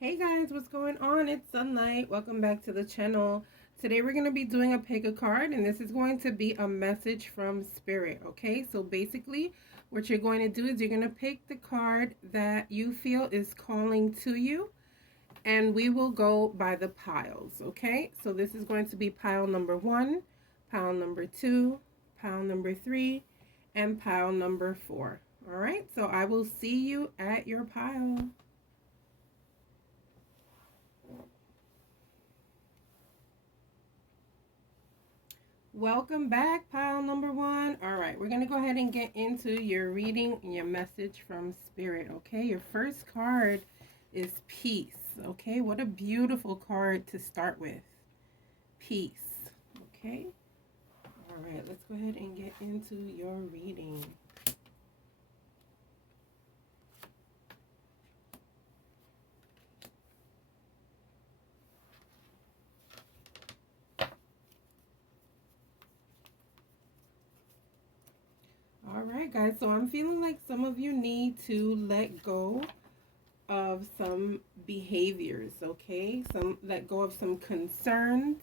Hey guys, what's going on? It's Sunlight. Welcome back to the channel. Today we're going to be doing a pick a card, and this is going to be a message from Spirit, okay? So basically, what you're going to do is you're going to pick the card that you feel is calling to you, and we will go by the piles, okay? So this is going to be pile number 1, pile number 2, pile number 3, and pile number 4. All right? So I will see you at your pile. Welcome back, pile number 1. All right, we're going to go ahead and get into your reading and your message from Spirit, okay? Your first card is peace, okay? What a beautiful card to start with. Peace, okay? All right, let's go ahead and get into your reading. All right, guys, so I'm feeling like some of you need to let go of some behaviors, okay? Let go of some concerns.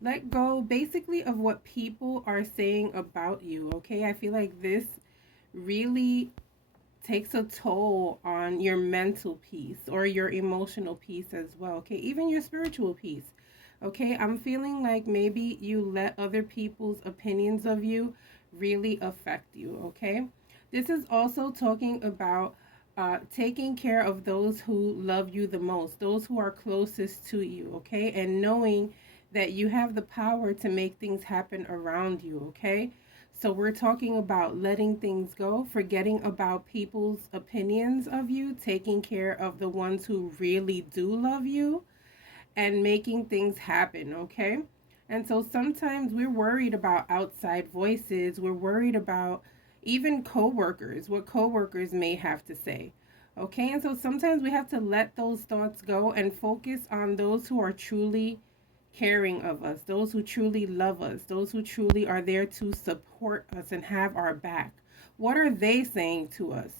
Let go basically of what people are saying about you, okay? I feel like this really takes a toll on your mental peace or your emotional peace as well, okay? Even your spiritual peace. Okay, I'm feeling like maybe you let other people's opinions of you really affect you, okay? This is also talking about taking care of those who love you the most, those who are closest to you, okay? And knowing that you have the power to make things happen around you, okay? So we're talking about letting things go, forgetting about people's opinions of you, taking care of the ones who really do love you, and making things happen, okay? And so sometimes we're worried about outside voices. We're worried about even coworkers, what coworkers may have to say. Okay? And so sometimes we have to let those thoughts go and focus on those who are truly caring of us, those who truly love us, those who truly are there to support us and have our back. What are they saying to us?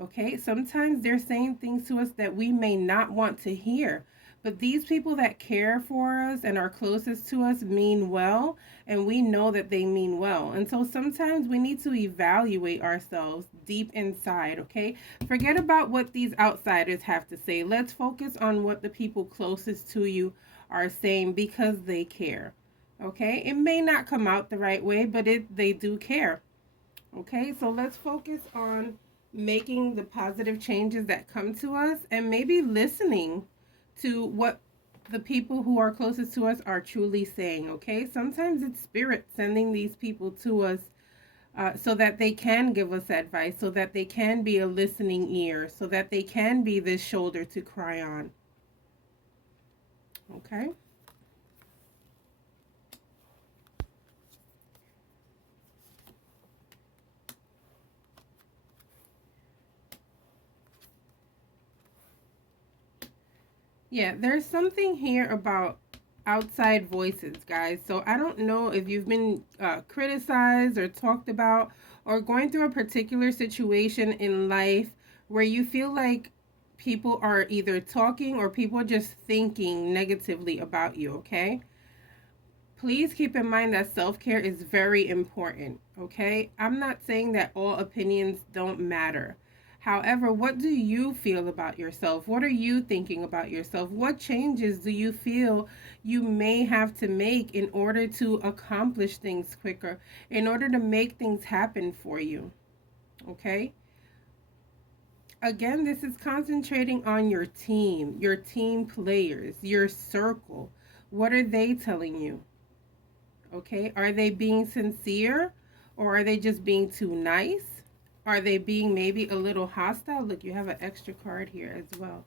Okay, sometimes they're saying things to us that we may not want to hear. But these people that care for us and are closest to us mean well, and we know that they mean well. And so sometimes we need to evaluate ourselves deep inside, okay? Forget about what these outsiders have to say. Let's focus on what the people closest to you are saying because they care. Okay? It may not come out the right way, but they do care. Okay, so let's focus on making the positive changes that come to us and maybe listening to what the people who are closest to us are truly saying. Okay, sometimes it's spirit sending these people to us so that they can give us advice, so that they can be a listening ear, so that they can be this shoulder to cry on. Okay. Yeah, there's something here about outside voices, guys. So I don't know if you've been criticized or talked about or going through a particular situation in life where you feel like people are either talking or people are just thinking negatively about you, okay? Please keep in mind that self care is very important, okay? I'm not saying that all opinions don't matter. However, what do you feel about yourself? What are you thinking about yourself? What changes do you feel you may have to make in order to accomplish things quicker, in order to make things happen for you? Okay? Again, this is concentrating on your team players, your circle. What are they telling you? Okay, are they being sincere or are they just being too nice? Are they being maybe a little hostile? Look, you have an extra card here as well.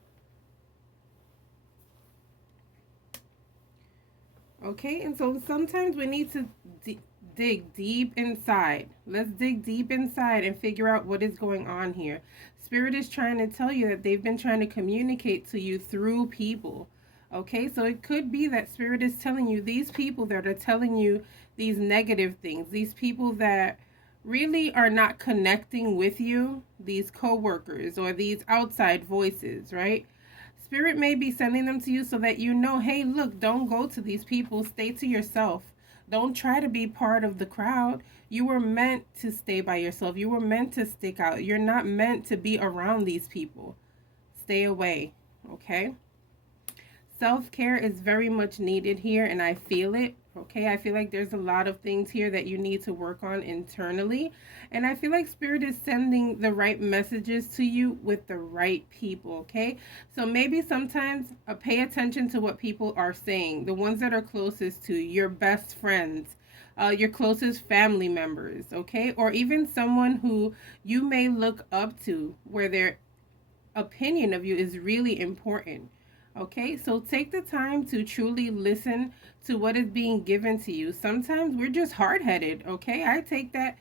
Okay, and so sometimes we need to dig deep inside. Let's dig deep inside and figure out what is going on here. Spirit is trying to tell you that they've been trying to communicate to you through people. Okay, so it could be that Spirit is telling you these people that are telling you these negative things, these people that really are not connecting with you, these coworkers or these outside voices, right? Spirit may be sending them to you so that you know, hey, look, don't go to these people. Stay to yourself. Don't try to be part of the crowd. You were meant to stay by yourself. You were meant to stick out. You're not meant to be around these people. Stay away, okay? Self-care is very much needed here, and I feel it. Okay, I feel like there's a lot of things here that you need to work on internally, and I feel like Spirit is sending the right messages to you with the right people. Okay, so maybe sometimes pay attention to what people are saying, the ones that are closest to you, your best friends, your closest family members, okay, or even someone who you may look up to, where their opinion of you is really important. Okay, so take the time to truly listen to what is being given to you. Sometimes we're just hard headed. Okay, I take that.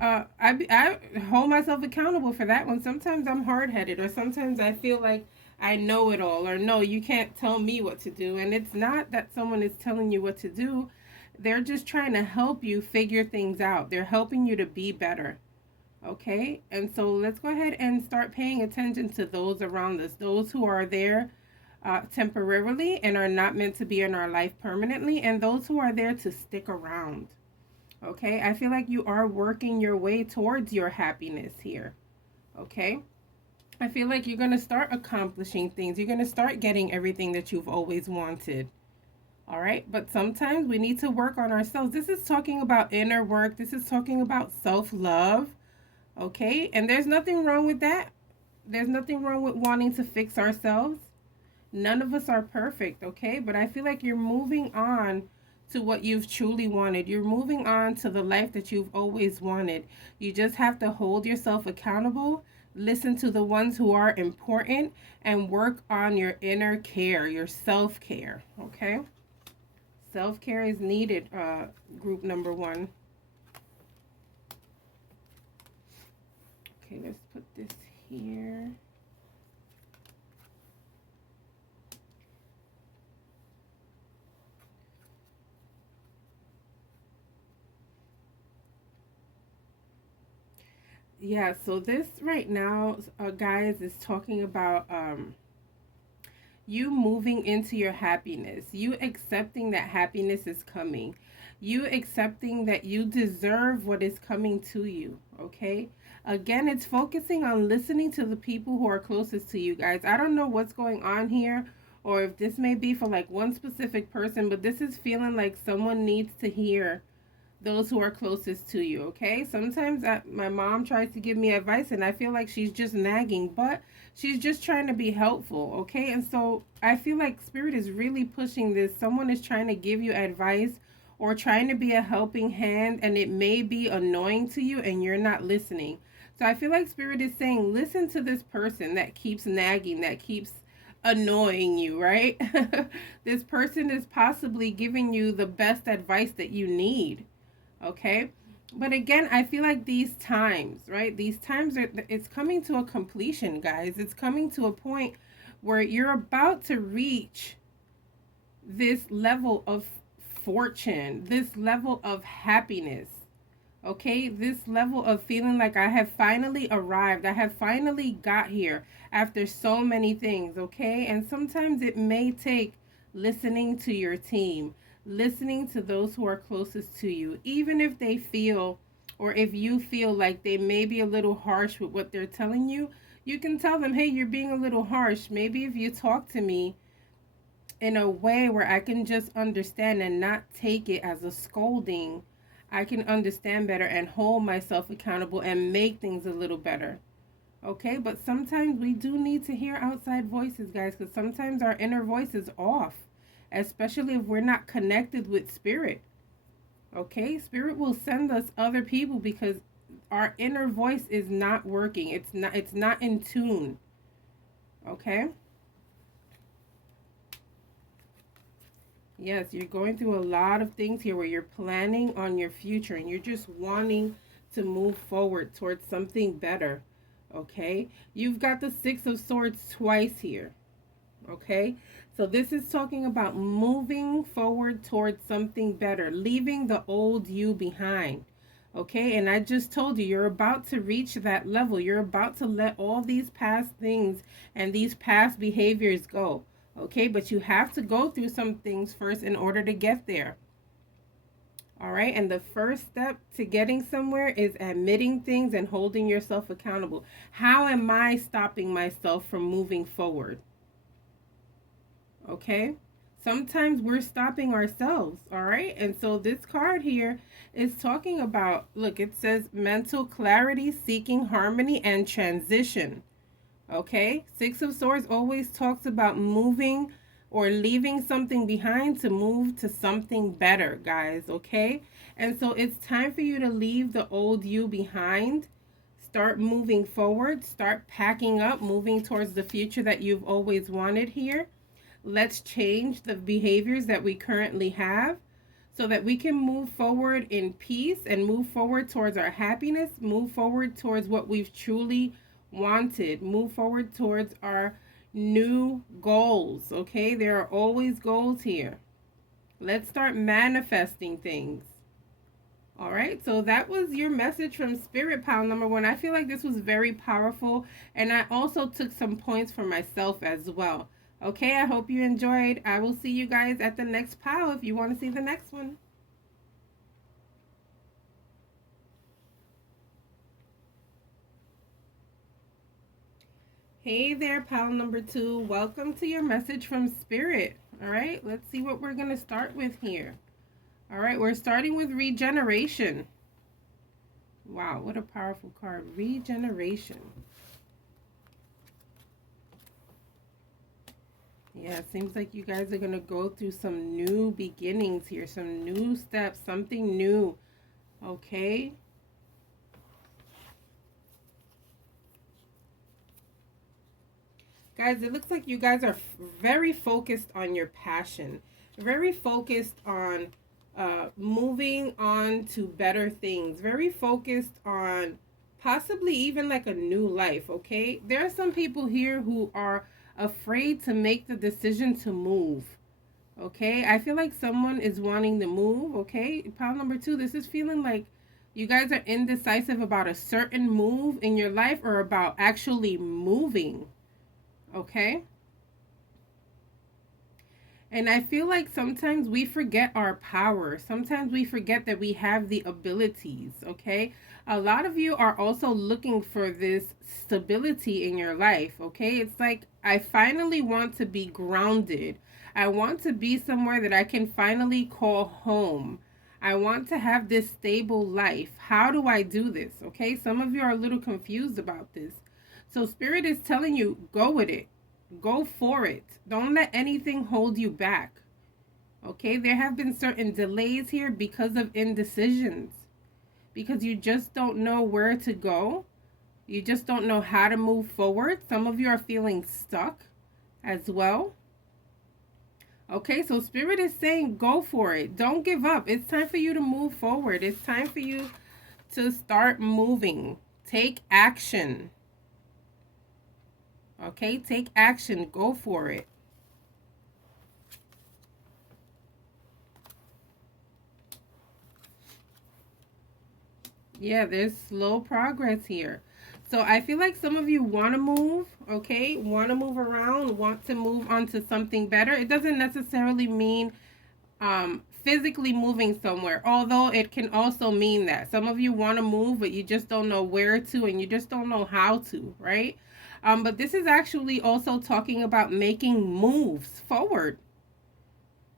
I hold myself accountable for that one. Sometimes I'm hard headed, or sometimes I feel like I know it all, or no, you can't tell me what to do. And it's not that someone is telling you what to do, they're just trying to help you figure things out, they're helping you to be better. Okay, and so let's go ahead and start paying attention to those around us, those who are there temporarily and are not meant to be in our life permanently, and those who are there to stick around. Okay, I feel like you are working your way towards your happiness here. Okay, I feel like you're going to start accomplishing things, you're going to start getting everything that you've always wanted. All right, but sometimes we need to work on ourselves. This is talking about inner work, this is talking about self-love. Okay, and there's nothing wrong with that. There's nothing wrong with wanting to fix ourselves. None of us are perfect, okay? But I feel like you're moving on to what you've truly wanted. You're moving on to the life that you've always wanted. You just have to hold yourself accountable, listen to the ones who are important, and work on your inner care, your self-care, okay? Self-care is needed, group number 1. Okay, let's put this here. Yeah, so this right now, guys, is talking about you moving into your happiness, you accepting that happiness is coming, you accepting that you deserve what is coming to you, okay? Again, it's focusing on listening to the people who are closest to you, guys. I don't know what's going on here, or if this may be for like one specific person, but this is feeling like someone needs to hear those who are closest to you, okay? Sometimes my mom tries to give me advice and I feel like she's just nagging, but she's just trying to be helpful, okay? And so I feel like Spirit is really pushing this. Someone is trying to give you advice or trying to be a helping hand, and it may be annoying to you and you're not listening. So I feel like Spirit is saying, listen to this person that keeps nagging, that keeps annoying you, right? This person is possibly giving you the best advice that you need. Okay, but again, I feel like these times, right, these times are, it's coming to a completion, guys. It's coming to a point where you're about to reach this level of fortune, this level of happiness, okay, this level of feeling like I have finally arrived, I have finally got here after so many things, okay? And sometimes it may take listening to your team, listening to those who are closest to you, even if they feel, or if you feel like they may be a little harsh with what they're telling you, you can tell them, hey, you're being a little harsh. Maybe if you talk to me in a way where I can just understand and not take it as a scolding, I can understand better and hold myself accountable and make things a little better. Okay, but sometimes we do need to hear outside voices, guys, because sometimes our inner voice is off, especially if we're not connected with Spirit. Okay, Spirit will send us other people because our inner voice is not working. It's not in tune. Okay? Yes, you're going through a lot of things here where you're planning on your future and you're just wanting to move forward towards something better. Okay? You've got the 6 of Swords twice here. Okay? So this is talking about moving forward towards something better, leaving the old you behind. Okay, and I just told you, you're about to reach that level. You're about to let all these past things and these past behaviors go. Okay, but you have to go through some things first in order to get there. All right, and the first step to getting somewhere is admitting things and holding yourself accountable. How am I stopping myself from moving forward? Okay, sometimes we're stopping ourselves. All right, and so this card here is talking about, look, it says mental clarity, seeking harmony, and transition. Okay, Six of Swords always talks about moving or leaving something behind to move to something better, guys. Okay, and so it's time for you to leave the old you behind. Start moving forward, start packing up, moving towards the future that you've always wanted here. Let's change the behaviors that we currently have so that we can move forward in peace and move forward towards our happiness, move forward towards what we've truly wanted, move forward towards our new goals. Okay, there are always goals here. Let's start manifesting things. All right, so that was your message from Spirit Pile number one. I feel like this was very powerful, and I also took some points for myself as well. Okay, I hope you enjoyed. I will see you guys at the next pile if you want to see the next one. Hey there, pile number two. Welcome to your message from Spirit. All right, let's see what we're going to start with here. All right, we're starting with regeneration. Wow, what a powerful card. Regeneration. Yeah, it seems like you guys are going to go through some new beginnings here, some new steps, something new. Okay? Guys, it looks like you guys are very focused on your passion, very focused on moving on to better things, very focused on possibly even like a new life. Okay, there are some people here who are afraid to make the decision to move. Okay, I feel like someone is wanting to move. Okay, pile number two, this is feeling like you guys are indecisive about a certain move in your life or about actually moving. Okay, and I feel like sometimes we forget our power. Sometimes we forget that we have the abilities, okay? A lot of you are also looking for this stability in your life, okay? It's like, I finally want to be grounded. I want to be somewhere that I can finally call home. I want to have this stable life. How do I do this, okay? Some of you are a little confused about this. So Spirit is telling you, go with it. Go for it. Don't let anything hold you back. Okay, there have been certain delays here because of indecisions, because you just don't know where to go. You just don't know how to move forward. Some of you are feeling stuck as well. Okay, so Spirit is saying go for it. Don't give up. It's time for you to move forward. It's time for you to start moving. Take action. Okay, take action. Go for it. Yeah, there's slow progress here. So I feel like some of you want to move, okay? Want to move around, want to move on to something better. It doesn't necessarily mean physically moving somewhere, although it can also mean that. Some of you want to move, but you just don't know where to and you just don't know how to, right? But this is actually also talking about making moves forward.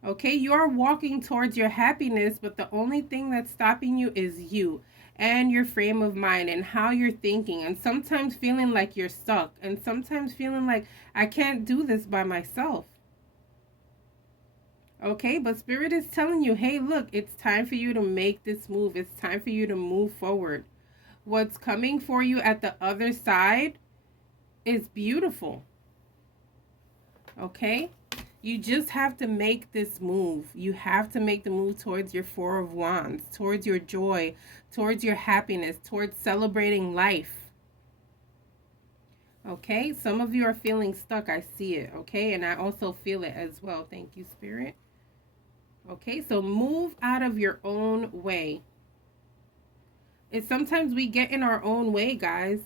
Okay, you are walking towards your happiness, but the only thing that's stopping you is you and your frame of mind and how you're thinking, and sometimes feeling like you're stuck, and sometimes feeling like I can't do this by myself. Okay, but Spirit is telling you, hey, look, it's time for you to make this move. It's time for you to move forward. What's coming for you at the other side is beautiful. Okay? You just have to make this move. You have to make the move towards your Four of Wands, towards your joy, towards your happiness, towards celebrating life. Okay? Some of you are feeling stuck. I see it. Okay? And I also feel it as well. Thank you, Spirit. Okay? So move out of your own way. It's sometimes we get in our own way, guys.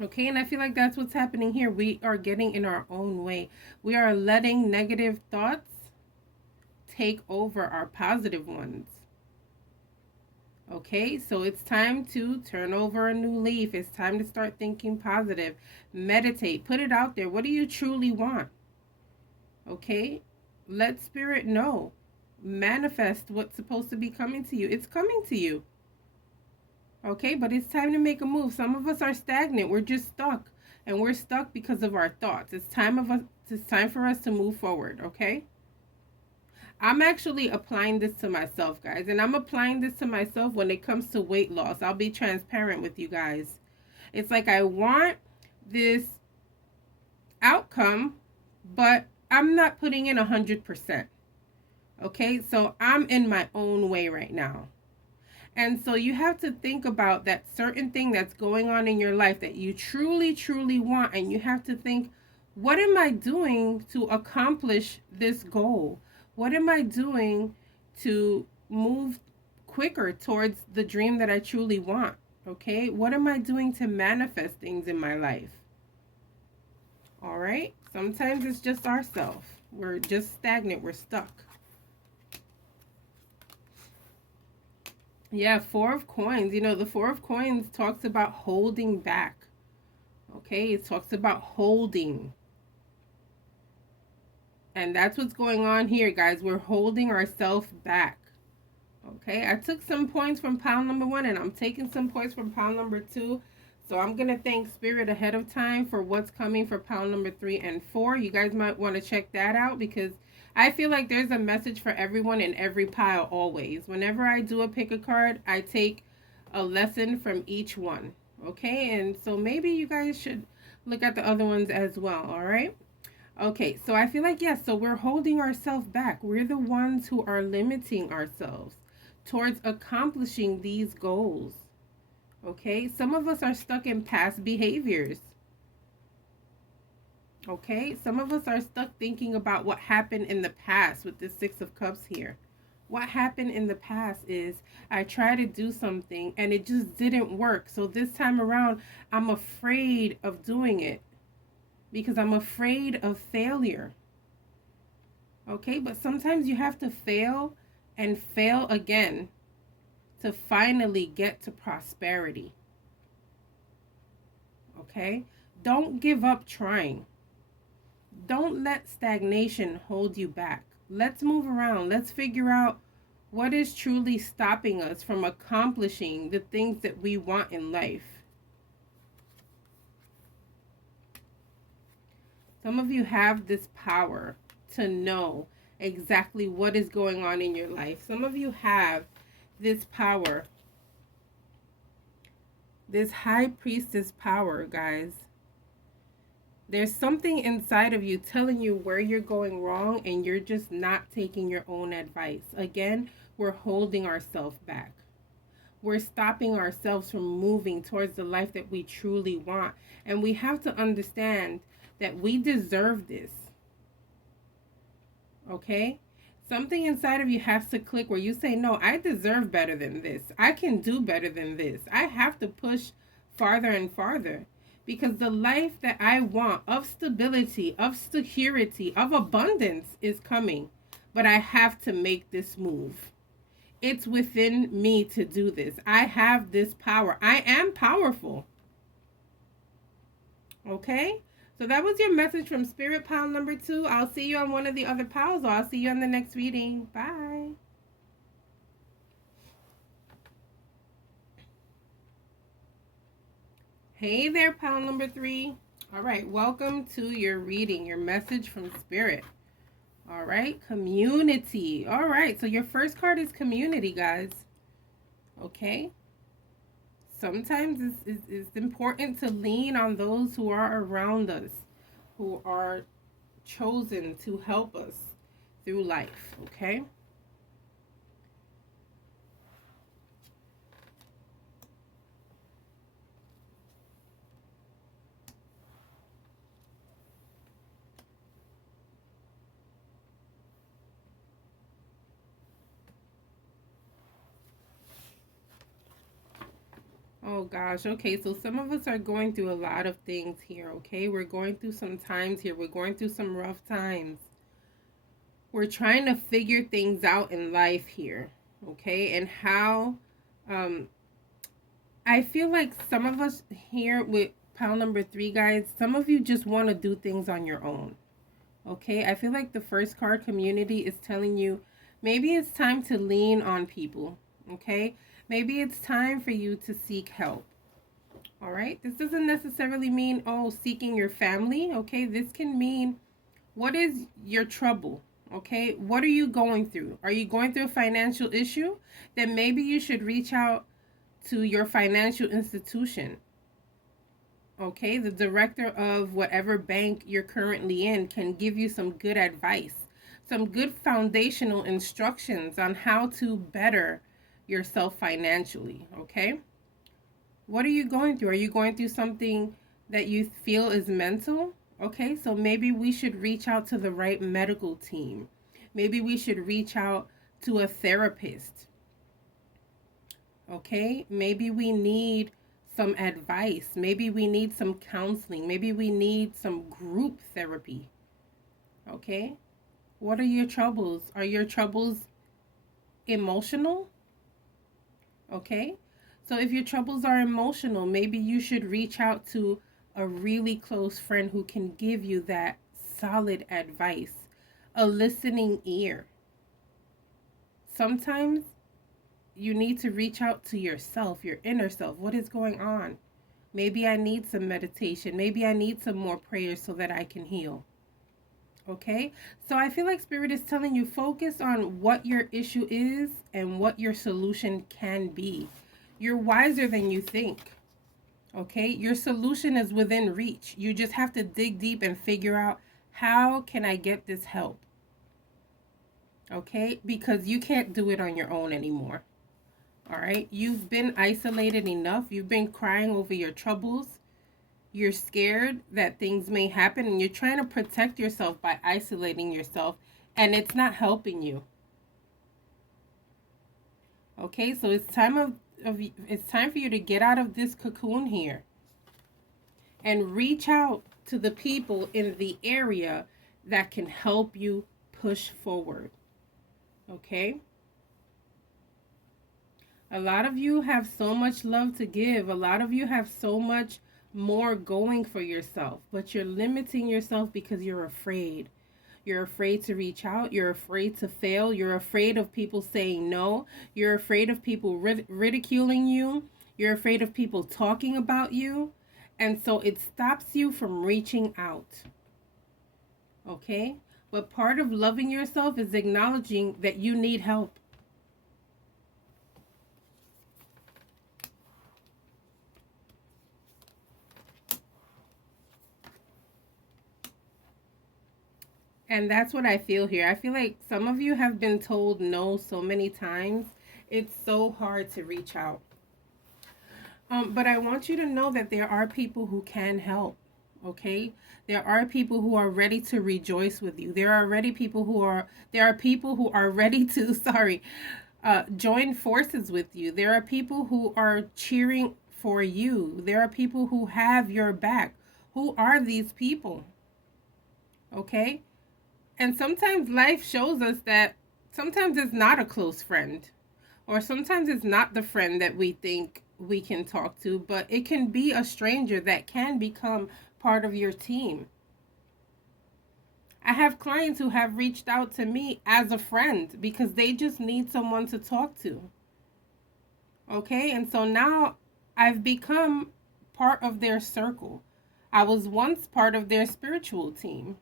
Okay, and I feel like that's what's happening here. We are getting in our own way. We are letting negative thoughts take over our positive ones. Okay, so it's time to turn over a new leaf. It's time to start thinking positive. Meditate, put it out there. What do you truly want? Okay, let spirit know. Manifest what's supposed to be coming to you. It's coming to you. Okay, but it's time to make a move. Some of us are stagnant. We're just stuck. And we're stuck because of our thoughts. It's time for us to move forward, okay? I'm actually applying this to myself, guys. And I'm applying this to myself when it comes to weight loss. I'll be transparent with you guys. It's like I want this outcome, but I'm not putting in 100%. Okay, so I'm in my own way right now. And so you have to think about that certain thing that's going on in your life that you truly, truly want. And you have to think, what am I doing to accomplish this goal? What am I doing to move quicker towards the dream that I truly want? Okay, what am I doing to manifest things in my life? All right, sometimes it's just ourselves. We're just stagnant, we're stuck. Yeah, Four of Coins. You know, the Four of Coins talks about holding back. Okay, it talks about holding. And that's what's going on here, guys. We're holding ourselves back. Okay, I took some points from pile number 1 and I'm taking some points from pile number 2. So I'm going to thank Spirit ahead of time for what's coming for pile number 3 and 4. You guys might want to check that out because I feel like there's a message for everyone in every pile always. Whenever I do a pick a card, I take a lesson from each one. Okay, and so maybe you guys should look at the other ones as well, all right? Okay, so I feel like, yes, so we're holding ourselves back. We're the ones who are limiting ourselves towards accomplishing these goals. Okay, some of us are stuck in past behaviors. Okay, some of us are stuck thinking about what happened in the past with the Six of Cups here. What happened in the past is I tried to do something and it just didn't work. So this time around, I'm afraid of doing it because I'm afraid of failure. Okay, but sometimes you have to fail and fail again to finally get to prosperity. Okay, don't give up trying. Don't let stagnation hold you back. Let's move around. Let's figure out what is truly stopping us from accomplishing the things that we want in life. Some of you have this power to know exactly what is going on in your life. Some of you have this power, this high priestess power, guys. There's something inside of you telling you where you're going wrong and you're just not taking your own advice. Again, we're holding ourselves back. We're stopping ourselves from moving towards the life that we truly want. And we have to understand that we deserve this. Okay? Something inside of you has to click where you say, no, I deserve better than this. I can do better than this. I have to push farther and farther. Because the life that I want of stability, of security, of abundance is coming. But I have to make this move. It's within me to do this. I have this power. I am powerful. Okay? So that was your message from Spirit Pile number 2. I'll see you on one of the other piles, or I'll see you on the next reading. Bye. Hey there, pile number 3. All right, welcome to your reading, your message from Spirit. All right, community. All right, so your first card is community, guys. Okay. Sometimes it's important to lean on those who are around us, who are chosen to help us through life, okay? Oh gosh. Okay, so some of us are going through a lot of things here, okay? We're going through some times here. We're going through some rough times. We're trying to figure things out in life here, okay? And how um I feel like some of us here with pile number 3, guys, some of you just want to do things on your own. Okay? I feel like the first card, community, is telling you maybe it's time to lean on people, okay? Maybe it's time for you to seek help. All right? This doesn't necessarily mean, oh, seeking your family, okay? This can mean, what is your trouble? Okay? What are you going through? Are you going through a financial issue? Then maybe you should reach out to your financial institution. Okay? The director of whatever bank you're currently in can give you some good advice, some good foundational instructions on how to better yourself financially. Okay? What are you going through? Are you going through something that you feel is mental? Okay, so maybe we should reach out to the right medical team. Maybe we should reach out to a therapist. Okay, maybe we need some advice. Maybe we need some counseling. Maybe we need some group therapy. Okay, what are your troubles? Are your troubles emotional? Okay, so if your troubles are emotional, maybe you should reach out to a really close friend who can give you that solid advice, a listening ear. Sometimes you need to reach out to yourself, your inner self. What is going on? Maybe I need some meditation. Maybe I need some more prayers so that I can heal. Okay? So I feel like Spirit is telling you, focus on what your issue is and what your solution can be. You're wiser than you think. Okay? Your solution is within reach. You just have to dig deep and figure out, how can I get this help? Okay? Because you can't do it on your own anymore. All right? You've been isolated enough. You've been crying over your troubles. You're scared that things may happen, and you're trying to protect yourself by isolating yourself, and it's not helping you. Okay, so it's time it's time for you to get out of this cocoon here and reach out to the people in the area that can help you push forward. Okay? A lot of you have so much love to give. A lot of you have so much more going for yourself, but you're limiting yourself because you're afraid. You're afraid to reach out. You're afraid to fail. You're afraid of people saying no. You're afraid of people ridiculing you. You're afraid of people talking about you. And so it stops you from reaching out. Okay? But part of loving yourself is acknowledging that you need help. And that's what I feel here. I feel like some of you have been told no so many times. It's so hard to reach out. But I want you to know that there are people who can help. Okay? There are people who are ready to rejoice with you. There are people who are ready to, join forces with you. There are people who are cheering for you. There are people who have your back. Who are these people? Okay? And sometimes life shows us that sometimes it's not a close friend, or sometimes it's not the friend that we think we can talk to, but it can be a stranger that can become part of your team. I have clients who have reached out to me as a friend because they just need someone to talk to. Okay? And so now I've become part of their circle. I was once part of their spiritual team.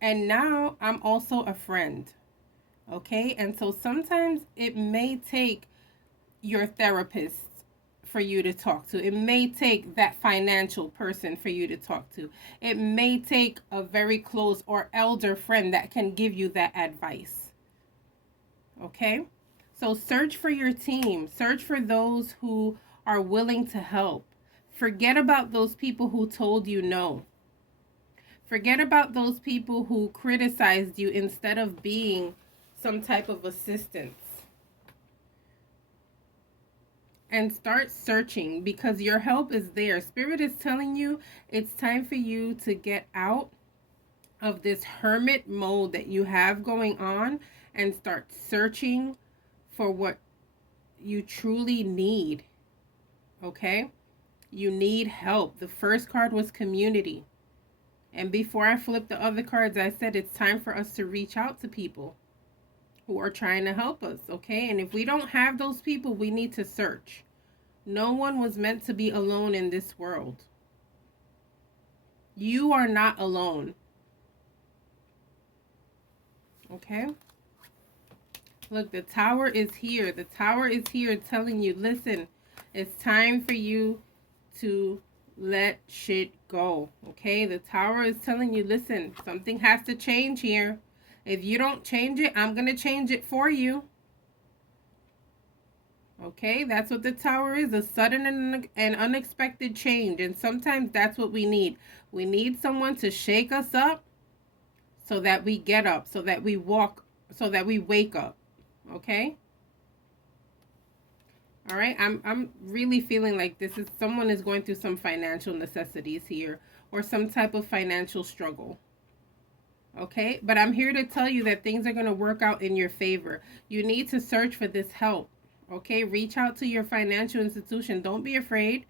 And now I'm also a friend. Okay? And so sometimes it may take your therapist for you to talk to. It may take that financial person for you to talk to. It may take a very close or elder friend that can give you that advice. Okay? So search for your team. Search for those who are willing to help. Forget about those people who told you no. Forget about those people who criticized you instead of being some type of assistance. and start searching, because your help is there. Spirit is telling you it's time for you to get out of this hermit mode that you have going on and start searching for what you truly need. Okay? You need help. The first card was community. And before I flip the other cards, I said it's time for us to reach out to people who are trying to help us, okay? And if we don't have those people, we need to search. No one was meant to be alone in this world. You are not alone. Okay? Look, the Tower is here. The Tower is here telling you, listen, it's time for you to let shit go. Okay? The Tower is telling you, listen, something has to change here. If you don't change it, I'm going to change it for you. Okay? That's what the Tower is, a sudden and unexpected change. And sometimes that's what we need. We need someone to shake us up so that we get up, so that we walk, so that we wake up. Okay? All right? I'm really feeling like this is someone is going through some financial necessities here, or some type of financial struggle. Okay? But I'm here to tell you that things are going to work out in your favor. You need to search for this help. Okay? Reach out to your financial institution. Don't be afraid.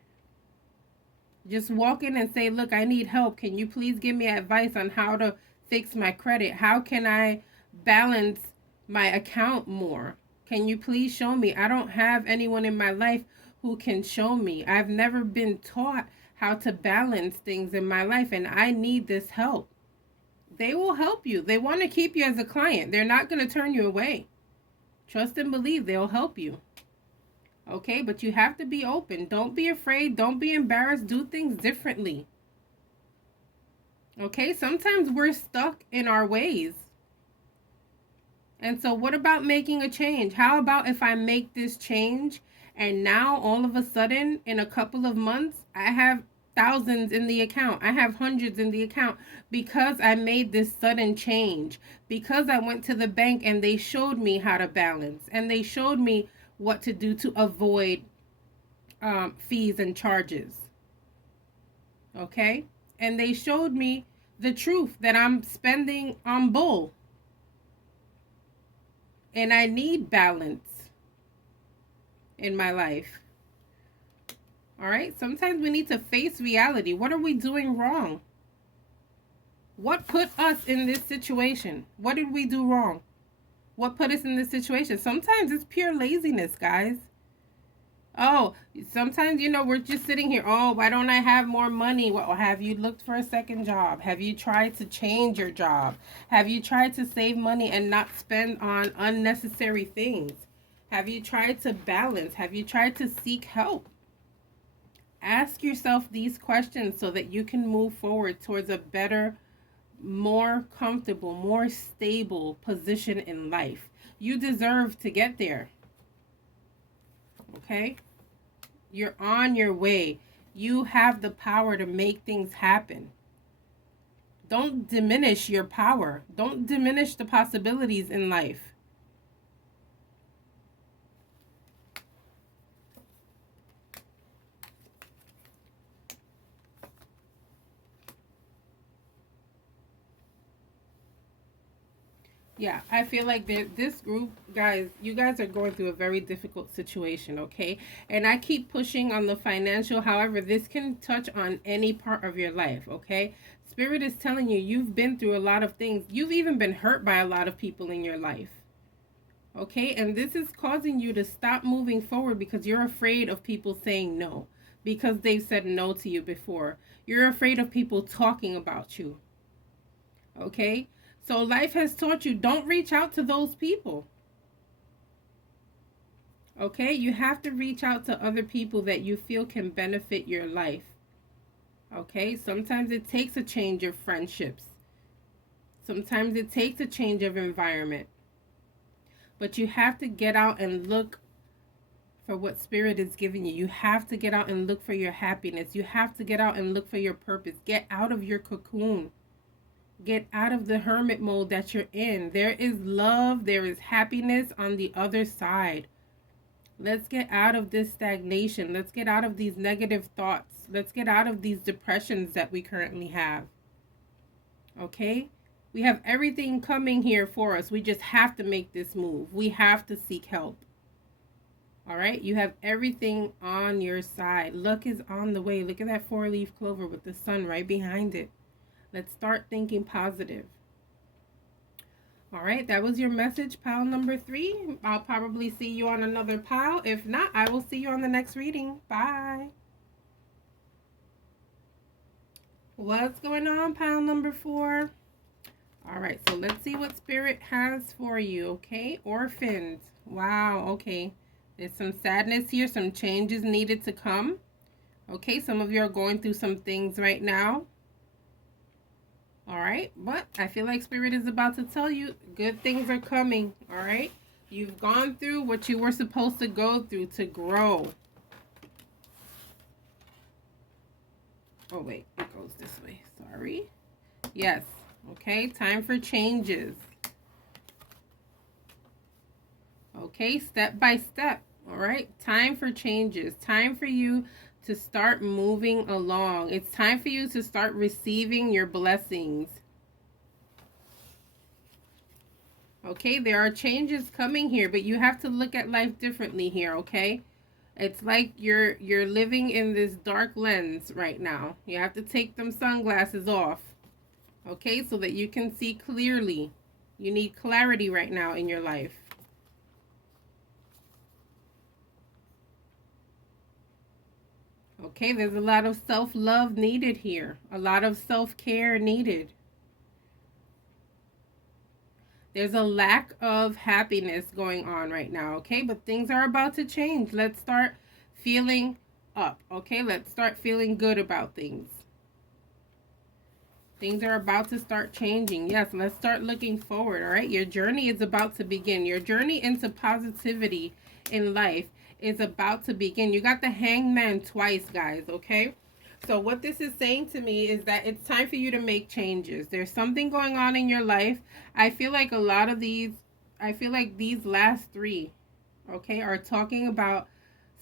Just walk in and say, look, I need help. Can you please give me advice on how to fix my credit? How can I balance my account more? Can you please show me? I don't have anyone in my life who can show me. I've never been taught how to balance things in my life, and I need this help. They will help you. They want to keep you as a client. They're not going to turn you away. Trust and believe they'll help you. Okay, but you have to be open. Don't be afraid. Don't be embarrassed. Do things differently. Okay, sometimes we're stuck in our ways. And so what about making a change? How about if I make this change and now all of a sudden in a couple of months, I have thousands in the account. I have hundreds in the account because I made this sudden change. Because I went to the bank and they showed me how to balance, and they showed me what to do to avoid fees and charges. Okay? And they showed me the truth that I'm spending on bull. And I need balance in my life. All right? Sometimes we need to face reality. What are we doing wrong? What put us in this situation? What did we do wrong? What put us in this situation? Sometimes it's pure laziness, guys. Oh, sometimes, we're just sitting here. Oh, why don't I have more money? Well, have you looked for a second job? Have you tried to change your job? Have you tried to save money and not spend on unnecessary things? Have you tried to balance? Have you tried to seek help? Ask yourself these questions so that you can move forward towards a better, more comfortable, more stable position in life. You deserve to get there. Okay? You're on your way. You have the power to make things happen. Don't diminish your power. Don't diminish the possibilities in life. Yeah, I feel like this group, guys, you guys are going through a very difficult situation, okay? And I keep pushing on the financial. However, this can touch on any part of your life, okay? Spirit is telling you you've been through a lot of things. You've even been hurt by a lot of people in your life, okay? And this is causing you to stop moving forward because you're afraid of people saying no, because they've said no to you before. You're afraid of people talking about you, okay? So life has taught you, don't reach out to those people. Okay? You have to reach out to other people that you feel can benefit your life. Okay? Sometimes it takes a change of friendships. Sometimes it takes a change of environment. But you have to get out and look for what Spirit is giving you. You have to get out and look for your happiness. You have to get out and look for your purpose. Get out of your cocoon. Get out of the hermit mode that you're in. There is love. There is happiness on the other side. Let's get out of this stagnation. Let's get out of these negative thoughts. Let's get out of these depressions that we currently have. Okay? We have everything coming here for us. We just have to make this move. We have to seek help. All right? You have everything on your side. Luck is on the way. Look at that 4-leaf clover with the sun right behind it. Let's start thinking positive. All right, that was your message, pile number 3. I'll probably see you on another pile. If not, I will see you on the next reading. Bye. What's going on, pile number 4? All right, so let's see what Spirit has for you, okay? Orphans. Wow, okay. There's some sadness here, some changes needed to come. Okay, some of you are going through some things right now. All right, but I feel like Spirit is about to tell you good things are coming. All right, you've gone through what you were supposed to go through to grow. Oh wait, it goes this way. Sorry. Yes. Okay, time for changes. Okay, step by step. All right, time for changes. Time for you to start moving along. It's time for you to start receiving your blessings. Okay, there are changes coming here, but you have to look at life differently here, okay? It's like you're living in this dark lens right now. You have to take them sunglasses off, okay, so that you can see clearly. You need clarity right now in your life. Okay, there's a lot of self-love needed here. A lot of self-care needed. There's a lack of happiness going on right now, okay? But things are about to change. Let's start feeling up, okay? Let's start feeling good about things. Things are about to start changing. Yes, let's start looking forward, all right? Your journey is about to begin. Your journey into positivity in life is about to begin. You got the Hangman twice, guys, okay? So what this is saying to me is that it's time for you to make changes. There's something going on in your life. I feel like these last 3, okay, are talking about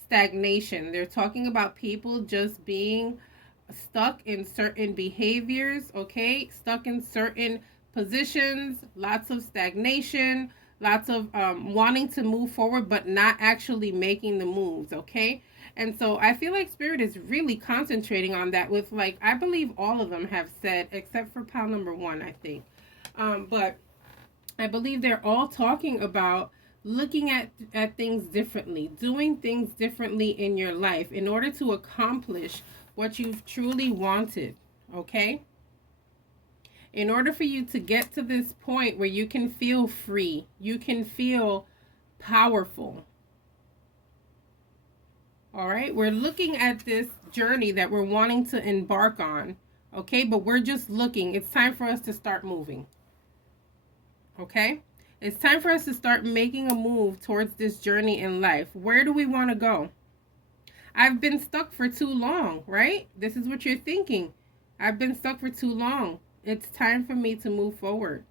stagnation. They're talking about people just being stuck in certain behaviors, okay, stuck in certain positions, lots of stagnation, lots of wanting to move forward but not actually making the moves, okay? And so I feel like Spirit is really concentrating on that with, like, I believe all of them have said, except for pile number 1, I think. But I believe they're all talking about looking at things differently, doing things differently in your life in order to accomplish what you've truly wanted, okay? In order for you to get to this point where you can feel free, you can feel powerful. All right, we're looking at this journey that we're wanting to embark on, okay? But we're just looking. It's time for us to start moving, okay? It's time for us to start making a move towards this journey in life. Where do we want to go? I've been stuck for too long, right? This is what you're thinking. I've been stuck for too long. It's time for me to move forward,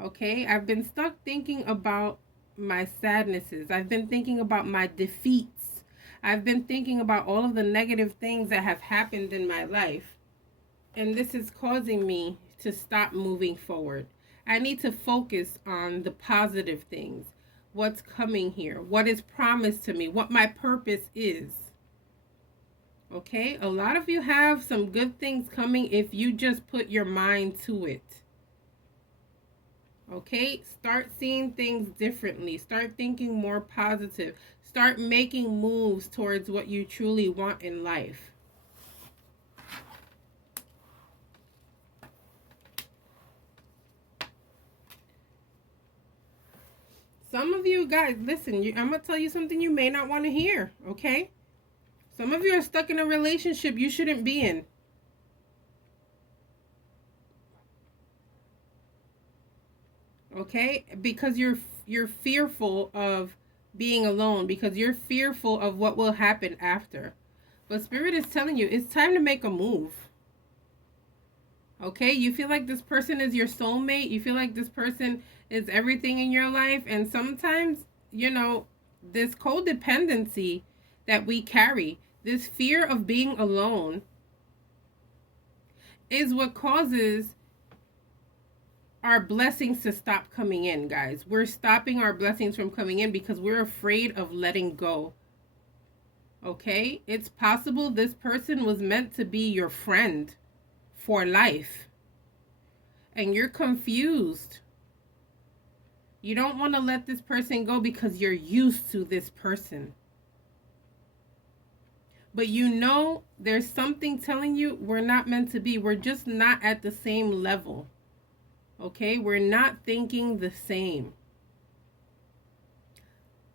okay? I've been stuck thinking about my sadnesses. I've been thinking about my defeats. I've been thinking about all of the negative things that have happened in my life. And this is causing me to stop moving forward. I need to focus on the positive things. What's coming here? What is promised to me? What my purpose is. Okay? A lot of you have some good things coming if you just put your mind to it. Okay? Start seeing things differently. Start thinking more positive. Start making moves towards what you truly want in life. Some of you guys, listen, I'm going to tell you something you may not want to hear, okay? Some of you are stuck in a relationship you shouldn't be in. Okay? Because you're fearful of being alone, because you're fearful of what will happen after. But Spirit is telling you it's time to make a move. Okay? You feel like this person is your soulmate. You feel like this person is everything in your life. And sometimes, you know, this codependency that we carry, this fear of being alone, is what causes our blessings to stop coming in, guys. We're stopping our blessings from coming in because we're afraid of letting go. Okay? It's possible this person was meant to be your friend for life, and you're confused. You don't want to let this person go because you're used to this person. But you know there's something telling you we're not meant to be. We're just not at the same level. Okay? We're not thinking the same.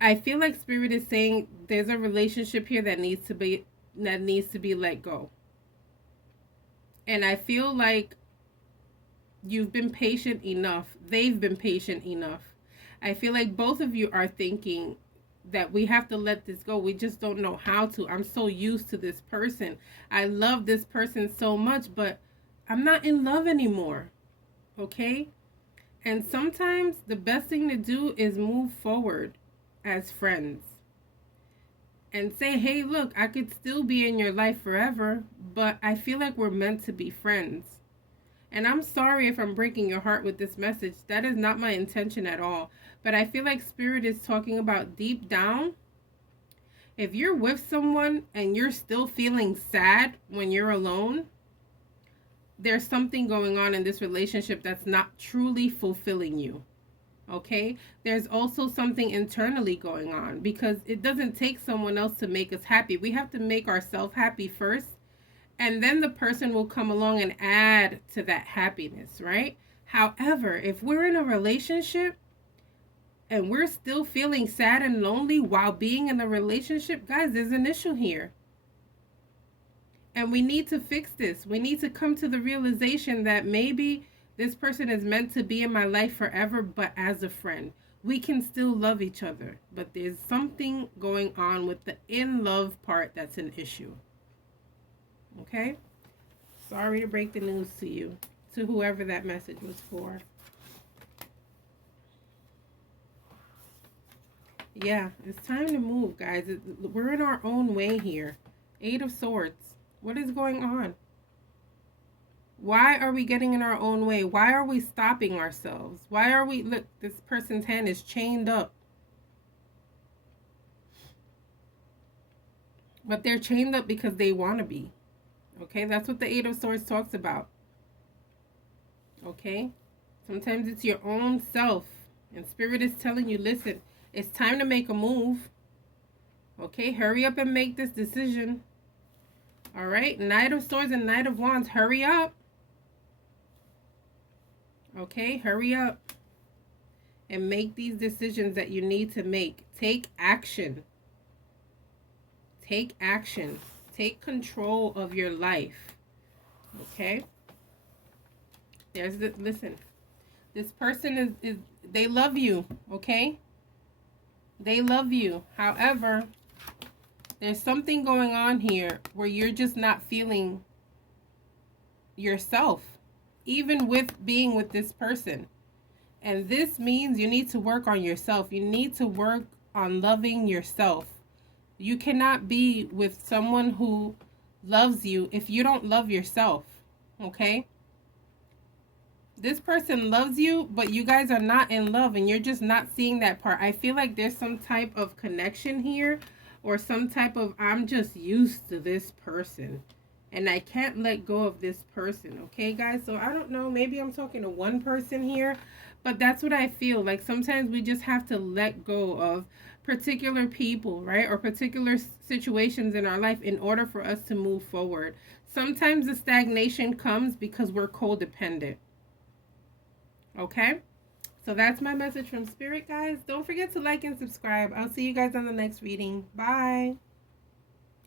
I feel like Spirit is saying there's a relationship here that needs to be let go. And I feel like you've been patient enough. They've been patient enough. I feel like both of you are thinking that we have to let this go. We just don't know how to. I'm so used to this person. I love this person so much, but I'm not in love anymore. Okay? And sometimes the best thing to do is move forward as friends and say, hey, look, I could still be in your life forever, but I feel like we're meant to be friends. And I'm sorry if I'm breaking your heart with this message. That is not my intention at all. But I feel like Spirit is talking about deep down, if you're with someone and you're still feeling sad when you're alone, there's something going on in this relationship that's not truly fulfilling you. Okay? There's also something internally going on, because it doesn't take someone else to make us happy. We have to make ourselves happy first, and then the person will come along and add to that happiness, right? However, if we're in a relationship and we're still feeling sad and lonely while being in the relationship, guys, there's an issue here. And we need to fix this. We need to come to the realization that maybe this person is meant to be in my life forever, but as a friend. We can still love each other, but there's something going on with the in love part that's an issue. Okay? Sorry to break the news to you, to whoever that message was for. Yeah, it's time to move, guys. We're in our own way here. 8 of Swords. What is going on? Why are we getting in our own way? Why are we stopping ourselves? Why are we... Look, this person's hand is chained up. But they're chained up because they want to be. Okay, that's what the 8 of Swords talks about. Okay? Sometimes it's your own self. And Spirit is telling you, listen, it's time to make a move. Okay, hurry up and make this decision. All right, Knight of Swords and Knight of Wands, hurry up. Okay, hurry up and make these decisions that you need to make. Take action. Take action. Take control of your life. Okay? There's the, listen. This person is they love you, okay? They love you. However, there's something going on here where you're just not feeling yourself, even with being with this person. And this means you need to work on yourself. You need to work on loving yourself. You cannot be with someone who loves you if you don't love yourself, okay? This person loves you, but you guys are not in love, and you're just not seeing that part. I feel like there's some type of connection here, or some type of, I'm just used to this person and I can't let go of this person. Okay, guys? So I don't know. Maybe I'm talking to one person here, but that's what I feel. Like sometimes we just have to let go of particular people, right? Or particular situations in our life in order for us to move forward. Sometimes the stagnation comes because we're codependent. Okay? So that's my message from Spirit, guys. Don't forget to like and subscribe. I'll see you guys on the next reading. Bye.